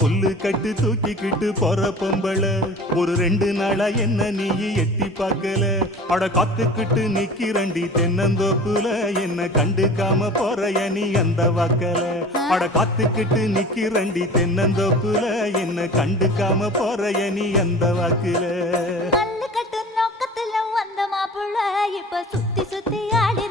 புல்லு கட்டு தூக்கிக்கிட்டு போற பொம்பள ஒரு 2 நாளா என்ன நீ எட்டி பார்க்கல. அட காத்துக்கிட்டு நிக்கிறண்டி தென்னந்தோப்புல என்ன கண்டுக்காம போறைய நீ அந்த வாக்கல. அட காத்துக்கிட்டு நிக்கிறண்டி தென்னந்தோப்புல என்ன கண்டுக்காம போறைய நீ அந்த வாக்குல. கல்லு கட்டு நோக்கத்துல வந்த மாப்புள்ள இப்ப சுத்தி சுத்தி ஆடி